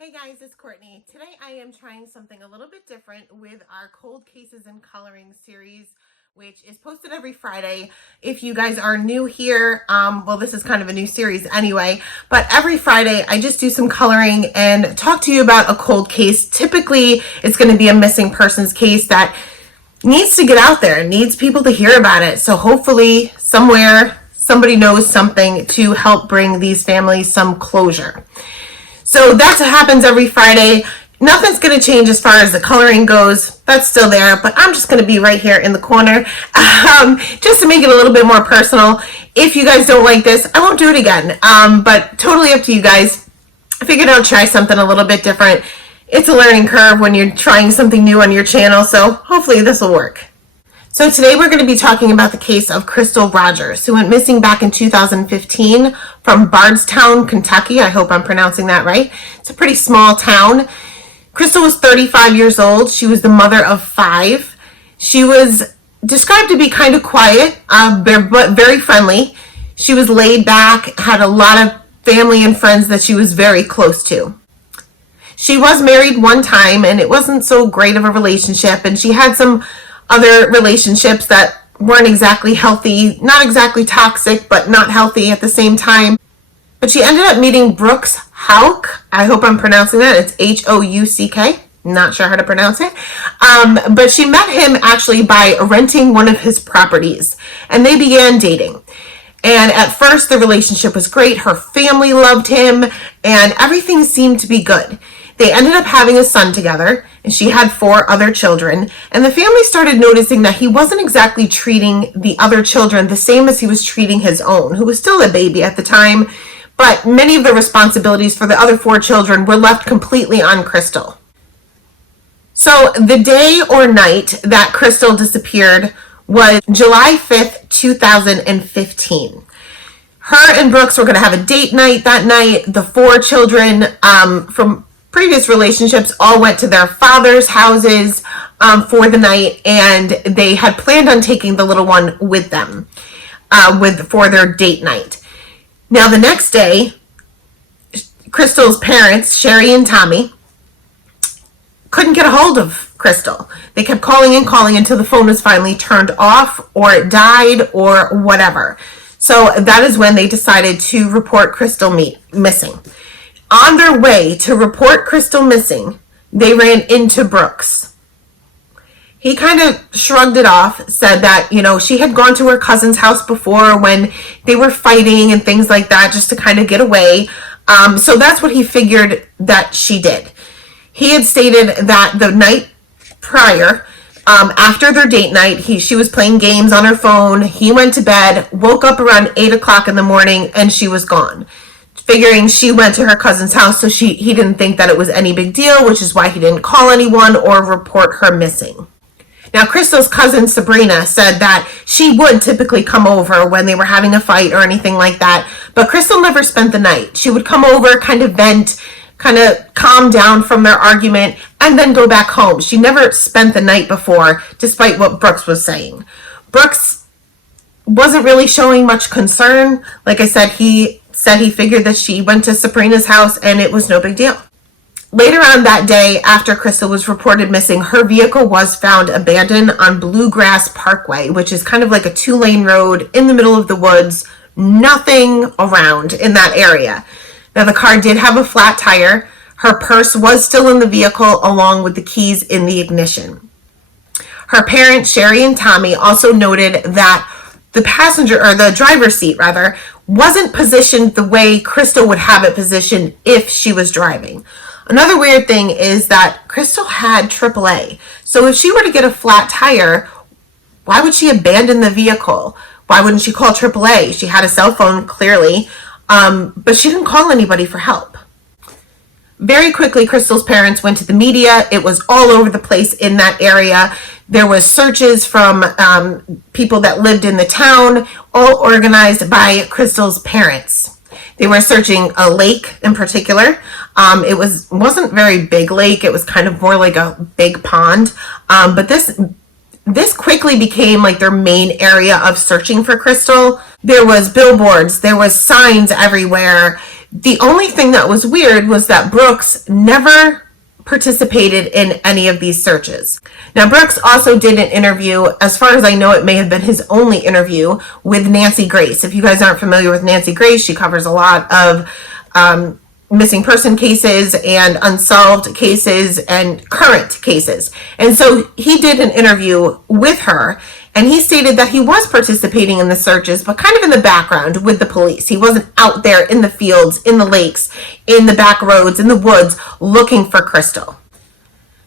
Hey guys, it's Courtney. Today I am trying something a little bit different with our Cold Cases and Coloring series, which is posted every Friday. If you guys are new here, well, this is kind of a new series anyway, but every Friday I just do some coloring and talk to you about a cold case. Typically, it's going to be a missing persons case that needs to get out there, needs people to hear about it. So hopefully somewhere somebody knows something to help bring these families some closure. So that's what happens every Friday. Nothing's going to change as far as the coloring goes. That's still there, but I'm just going to be right here in the corner just to make it a little bit more personal. If you guys don't like this, I won't do it again, but totally up to you guys. I figured I'll try something a little bit different. It's a learning curve when you're trying something new on your channel, so hopefully this will work. So today we're going to be talking about the case of Crystal Rogers, who went missing back in 2015 from Bardstown, Kentucky. I hope I'm pronouncing that right. It's a pretty small town. Crystal was 35 years old. She was the mother of 5. She was described to be kind of quiet, but very friendly. She was laid back, had a lot of family and friends that she was very close to. She was married one time, and it wasn't so great of a relationship, and she had some other relationships that weren't exactly healthy, not exactly toxic, but not healthy at the same time. But she ended up meeting Brooks Houck. I hope I'm pronouncing that. It's Houck. Not sure how to pronounce it. But she met him actually by renting one of his properties, and they began dating. And at first, the relationship was great. Her family loved him, and everything seemed to be good. They ended up having a son together, and she had 4 other children. And the family started noticing that he wasn't exactly treating the other children the same as he was treating his own, who was still a baby at the time. But many of the responsibilities for the other 4 children were left completely on Crystal. So the day or night that Crystal disappeared was July 5th, 2015. Her and Brooks were going to have a date night that night. The 4 children from previous relationships all went to their father's houses for the night, and they had planned on taking the little one with them for their date night. Now the next day, Crystal's parents, Sherry and Tommy, couldn't get a hold of Crystal. They kept calling and calling until the phone was finally turned off, or it died, or whatever. So that is when they decided to report Crystal missing. On their way to report Crystal missing, they ran into Brooks. He kind of shrugged it off, said that, she had gone to her cousin's house before when they were fighting and things like that, just to kind of get away. So that's what he figured that she did. He had stated that the night prior, after their date night, she was playing games on her phone. He went to bed, woke up around 8 o'clock in the morning, and she was gone. Figuring she went to her cousin's house, so he didn't think that it was any big deal, which is why he didn't call anyone or report her missing. Now, Crystal's cousin Sabrina said that she would typically come over when they were having a fight or anything like that, but Crystal never spent the night. She would come over, kind of vent, kind of calm down from their argument, and then go back home. She never spent the night before, despite what Brooks was saying. Brooks wasn't really showing much concern. Like I said, he figured that she went to Sabrina's house and it was no big deal. Later on that day, after Crystal was reported missing, her vehicle was found abandoned on Bluegrass Parkway, which is kind of like a 2-lane road in the middle of the woods, nothing around in that area. Now, the car did have a flat tire. Her purse was still in the vehicle along with the keys in the ignition. Her parents, Sherry and Tommy, also noted that the passenger, or the driver's seat rather, wasn't positioned the way Crystal would have it positioned if she was driving. Another weird thing is that Crystal had AAA. So if she were to get a flat tire, why would she abandon the vehicle? Why wouldn't she call AAA? She had a cell phone, clearly, but she didn't call anybody for help. Very quickly, Crystal's parents went to the media. It was all over the place in that area. There was searches from people that lived in the town, all organized by Crystal's parents. They were searching a lake in particular. It wasn't very big lake. It was kind of more like a big pond. But this quickly became like their main area of searching for Crystal. There was billboards. There was signs everywhere. The only thing that was weird was that Brooks never participated in any of these searches. Now, Brooks also did an interview, as far as I know, it may have been his only interview, with Nancy Grace. If you guys aren't familiar with Nancy Grace, she covers a lot of missing person cases and unsolved cases and current cases. And so he did an interview with her, and he stated that he was participating in the searches, but kind of in the background with the police. He wasn't out there in the fields, in the lakes, in the back roads, in the woods, looking for Crystal.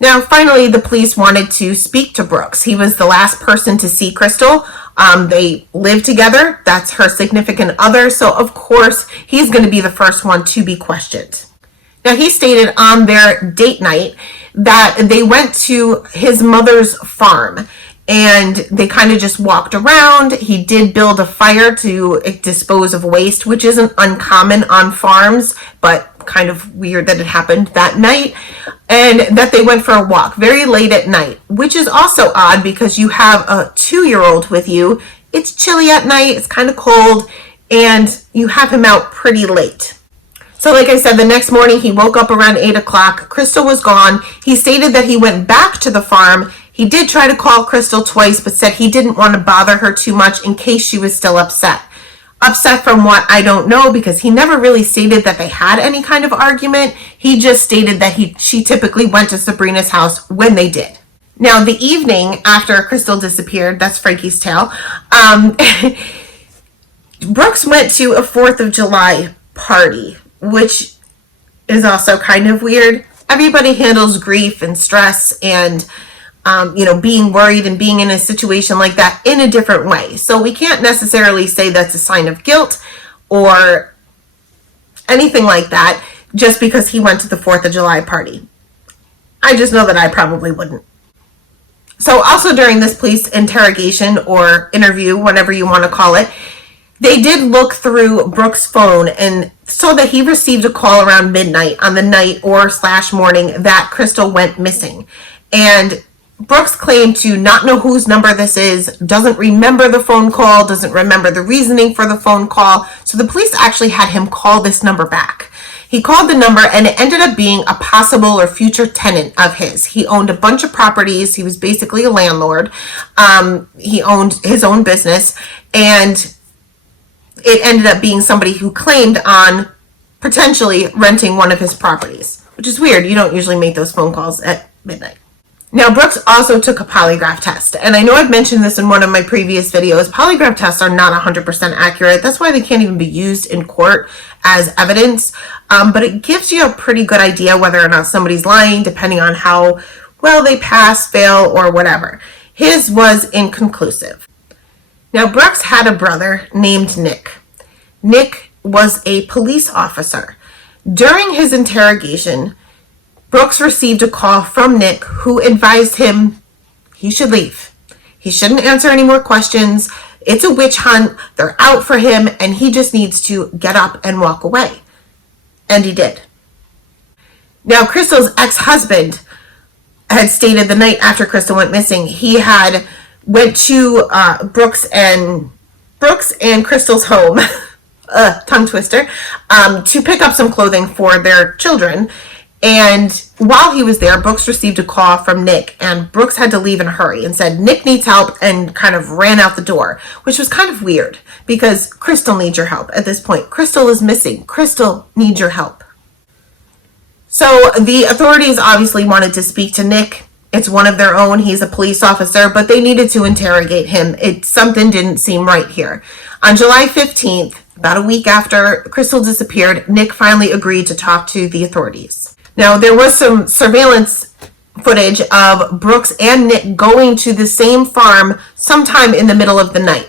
Now, finally, the police wanted to speak to Brooks. He was the last person to see Crystal. They live together. That's her significant other. So, of course, he's going to be the first one to be questioned. Now, he stated on their date night that they went to his mother's farm, and they kind of just walked around. He did build a fire to dispose of waste, which isn't uncommon on farms, but kind of weird that it happened that night. And that they went for a walk very late at night, which is also odd because you have a 2-year-old with you. It's chilly at night, it's kind of cold, and you have him out pretty late. So like I said, the next morning he woke up around 8 o'clock. Crystal was gone. He stated that he went back to the farm. He did try to call Crystal twice, but said he didn't want to bother her too much in case she was still upset. Upset from what, I don't know, because he never really stated that they had any kind of argument. He just stated that she typically went to Sabrina's house when they did. Now, the evening after Crystal disappeared, that's Frankie's tale, Brooks went to a 4th of July party, which is also kind of weird. Everybody handles grief and stress and being worried and being in a situation like that in a different way. So we can't necessarily say that's a sign of guilt or anything like that just because he went to the 4th of July party. I just know that I probably wouldn't. So also during this police interrogation or interview, whatever you want to call it, they did look through Brooks' phone and saw that he received a call around midnight on the night or / morning that Crystal went missing. And Brooks claimed to not know whose number this is, doesn't remember the phone call, doesn't remember the reasoning for the phone call. So the police actually had him call this number back. He called the number and it ended up being a possible or future tenant of his. He owned a bunch of properties. He was basically a landlord. He owned his own business, and it ended up being somebody who claimed on potentially renting one of his properties, which is weird. You don't usually make those phone calls at midnight. Now, Brooks also took a polygraph test, and I know I've mentioned this in one of my previous videos. Polygraph tests are not 100% accurate. That's why they can't even be used in court as evidence, but it gives you a pretty good idea whether or not somebody's lying, depending on how well they pass, fail, or whatever. His was inconclusive. Now, Brooks had a brother named Nick. Nick was a police officer. During his interrogation, Brooks received a call from Nick who advised him he should leave. He shouldn't answer any more questions. It's a witch hunt. They're out for him, and he just needs to get up and walk away. And he did. Now, Crystal's ex-husband had stated the night after Crystal went missing, he had went to Brooks and Crystal's home, tongue twister, to pick up some clothing for their children. And while he was there, Brooks received a call from Nick, and Brooks had to leave in a hurry and said, Nick needs help, and kind of ran out the door, which was kind of weird because Crystal needs your help at this point. Crystal is missing. Crystal needs your help. So the authorities obviously wanted to speak to Nick. It's one of their own. He's a police officer, but they needed to interrogate him. Something didn't seem right here. On July 15th, about a week after Crystal disappeared, Nick finally agreed to talk to the authorities. Now, there was some surveillance footage of Brooks and Nick going to the same farm sometime in the middle of the night.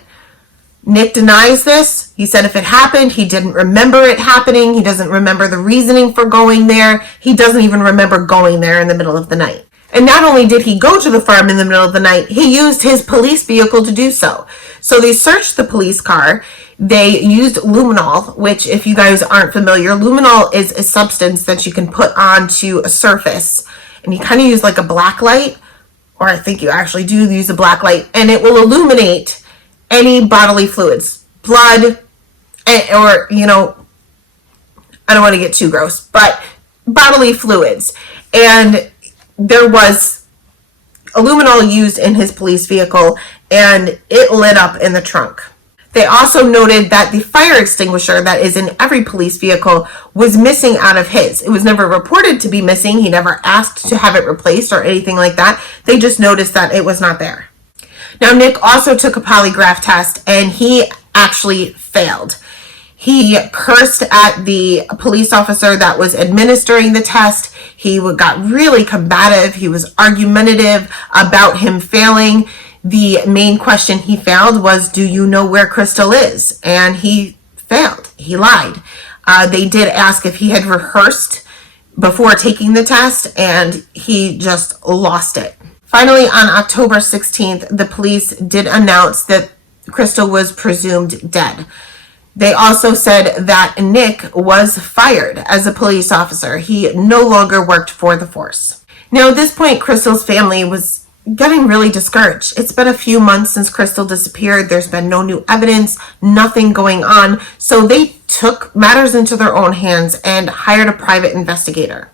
Nick denies this. He said if it happened, he didn't remember it happening. He doesn't remember the reasoning for going there. He doesn't even remember going there in the middle of the night. And not only did he go to the farm in the middle of the night, he used his police vehicle to do so. So they searched the police car. They used luminol, which, if you guys aren't familiar, luminol is a substance that you can put onto a surface. And you kind of use like a black light, or I think you actually do use a black light, and it will illuminate any bodily fluids, blood, or, I don't want to get too gross, but bodily fluids. And there was aluminol used in his police vehicle, and it lit up in the trunk. They also noted that the fire extinguisher that is in every police vehicle was missing out of his. It was never reported to be missing. He never asked to have it replaced or anything like that. They just noticed that it was not there. Now, Nick also took a polygraph test, and he actually failed. He cursed at the police officer that was administering the test. He got really combative. He was argumentative about him failing. The main question he failed was, do you know where Crystal is? And he failed. He lied. They did ask if he had rehearsed before taking the test, and he just lost it. Finally, on October 16th, the police did announce that Crystal was presumed dead. They also said that Nick was fired as a police officer. He no longer worked for the force. Now, at this point, Crystal's family was getting really discouraged. It's been a few months since Crystal disappeared. There's been no new evidence, nothing going on. So they took matters into their own hands and hired a private investigator.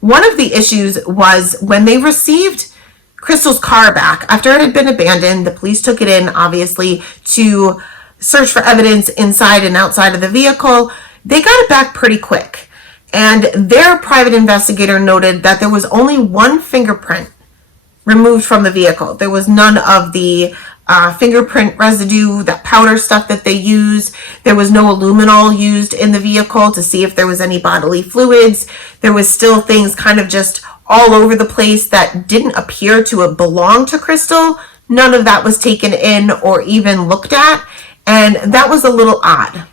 One of the issues was when they received Crystal's car back after it had been abandoned. The police took it in, obviously, to search for evidence inside and outside of the vehicle. They got it back pretty quick. And their private investigator noted that there was only one fingerprint removed from the vehicle. There was none of the fingerprint residue, that powder stuff that they use. There was no aluminol used in the vehicle to see if there was any bodily fluids. There was still things kind of just all over the place that didn't appear to belong to Crystal. None of that was taken in or even looked at. And that was a little odd.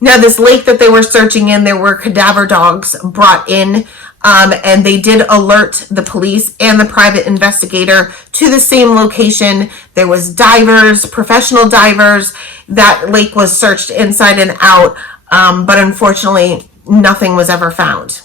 Now, this lake that they were searching in, there were cadaver dogs brought in, and they did alert the police and the private investigator to the same location. There was divers, professional divers. That lake was searched inside and out, but unfortunately, nothing was ever found.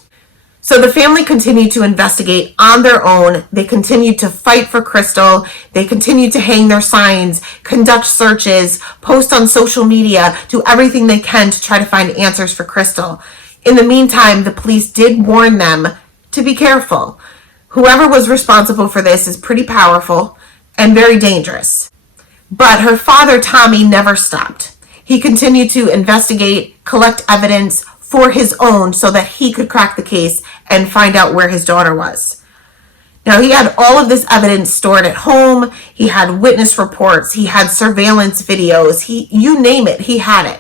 So the family continued to investigate on their own. They continued to fight for Crystal. They continued to hang their signs, conduct searches, post on social media, do everything they can to try to find answers for Crystal. In the meantime, the police did warn them to be careful. Whoever was responsible for this is pretty powerful and very dangerous. But her father, Tommy, never stopped. He continued to investigate, collect evidence for his own so that he could crack the case and find out where his daughter was. Now, he had all of this evidence stored at home. He had witness reports. He had surveillance videos. You name it, he had it.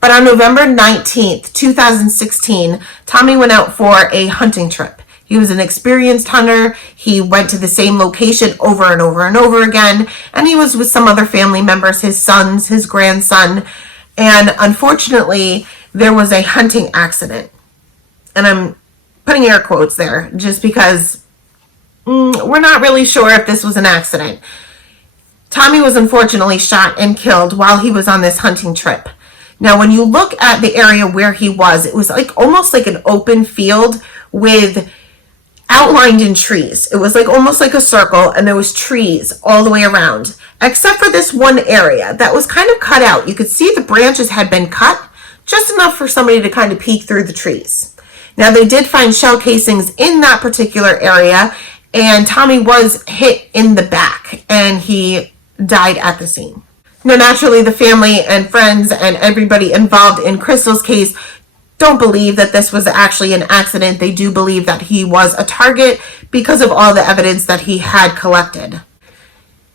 But on November 19th, 2016, Tommy went out for a hunting trip. He was an experienced hunter. He went to the same location over and over and over again. And he was with some other family members, his sons, his grandson. And unfortunately, there was a hunting accident. And I'm putting air quotes there just because we're not really sure if this was an accident. Tommy was unfortunately shot and killed while he was on this hunting trip. Now, when you look at the area where he was, it was like almost like an open field with outlined in trees. It was like almost like a circle, and there was trees all the way around, except for this one area that was kind of cut out. You could see the branches had been cut just enough for somebody to kind of peek through the trees. Now, they did find shell casings in that particular area, and Tommy was hit in the back, and he died at the scene. Now, naturally, the family and friends and everybody involved in Crystal's case don't believe that this was actually an accident. They do believe that he was a target because of all the evidence that he had collected.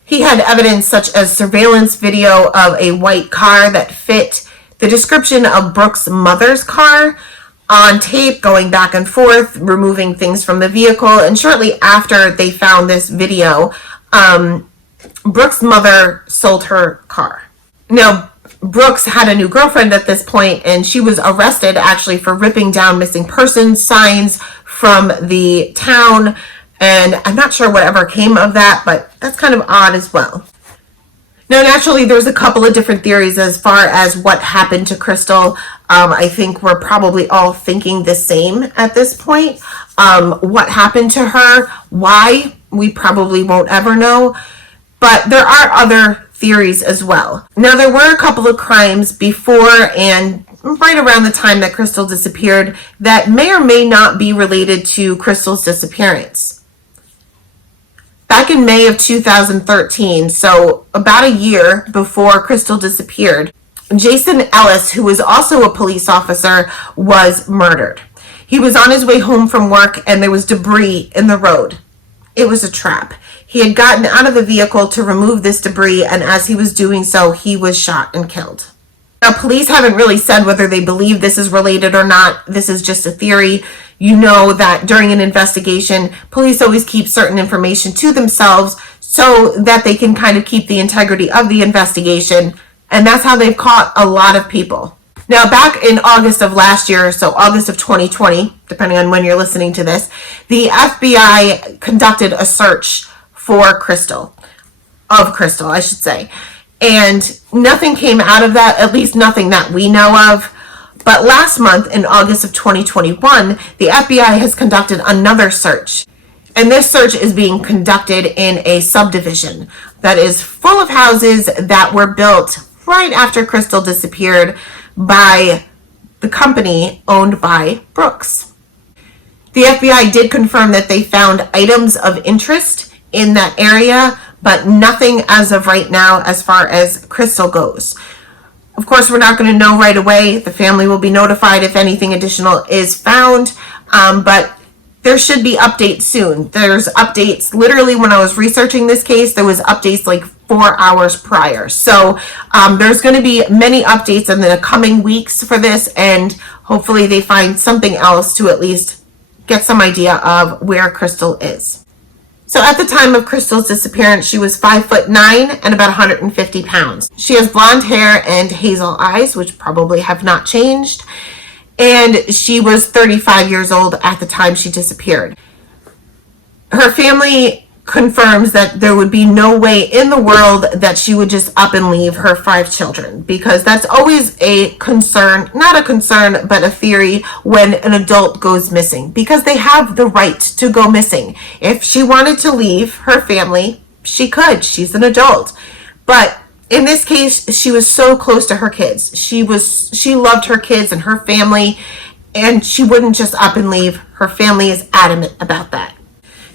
He had evidence such as surveillance video of a white car that fit the description of Brooke's mother's car on tape, going back and forth, removing things from the vehicle. And shortly after they found this video, Brooke's mother sold her car. Now, Brooks had a new girlfriend at this point, and she was arrested actually for ripping down missing persons signs from the town. And I'm not sure whatever came of that, but that's kind of odd as well. Now, naturally, there's a couple of different theories as far as what happened to Crystal. I think we're probably all thinking the same at this point. What happened to her? Why? We probably won't ever know. But there are other theories as well. Now, there were a couple of crimes before and right around the time that Crystal disappeared that may or may not be related to Crystal's disappearance. Back in May of 2013, so about a year before Crystal disappeared, Jason Ellis, who was also a police officer, was murdered. He was on his way home from work and there was debris in the road. It was a trap. He had gotten out of the vehicle to remove this debris, and as he was doing so, he was shot and killed. Now, police haven't really said whether they believe this is related or not. This is just a theory. You know that during an investigation, police always keep certain information to themselves so that they can kind of keep the integrity of the investigation. And that's how they've caught a lot of people. Now, back in August of last year, so August of 2020, depending on when you're listening to this, the FBI conducted a search for Crystal, I should say. And nothing came out of that, at least nothing that we know of. But last month, in August of 2021, the FBI has conducted another search. And this search is being conducted in a subdivision that is full of houses that were built right after Crystal disappeared by the company owned by Brooks. The FBI did confirm that they found items of interest in that area, but nothing as of right now as far as Crystal goes. Of course, we're not going to know right away. The family will be notified if anything additional is found, but there should be updates soon. There's updates. Literally, when I was researching this case, there was updates like 4 hours prior. So there's going to be many updates in the coming weeks for this, and hopefully they find something else to at least get some idea of where Crystal is. So at the time of Crystal's disappearance, she was 5'9" and about 150 pounds. She has blonde hair and hazel eyes, which probably have not changed. And she was 35 years old at the time she disappeared. Her family confirms that there would be no way in the world that she would just up and leave her 5 children, because that's always a concern, not a concern, but a theory when an adult goes missing, because they have the right to go missing. If she wanted to leave her family, she could. She's an adult. But in this case, she was so close to her kids. She loved her kids and her family, and she wouldn't just up and leave. Her family is adamant about that.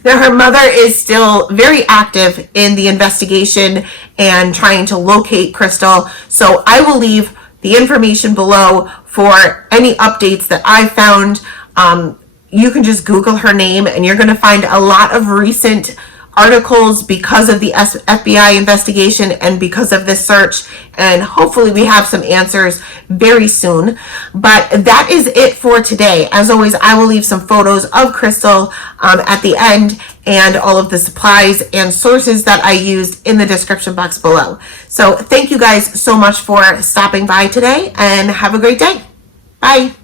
Now, her mother is still very active in the investigation and trying to locate Crystal. So I will leave the information below for any updates that I found. You can just Google her name and you're going to find a lot of recent articles because of the FBI investigation and because of this search, and hopefully we have some answers very soon. But that is it for today. As always, I will leave some photos of Crystal at the end, and all of the supplies and sources that I used in the description box below. So thank you guys so much for stopping by today, and have a great day. Bye.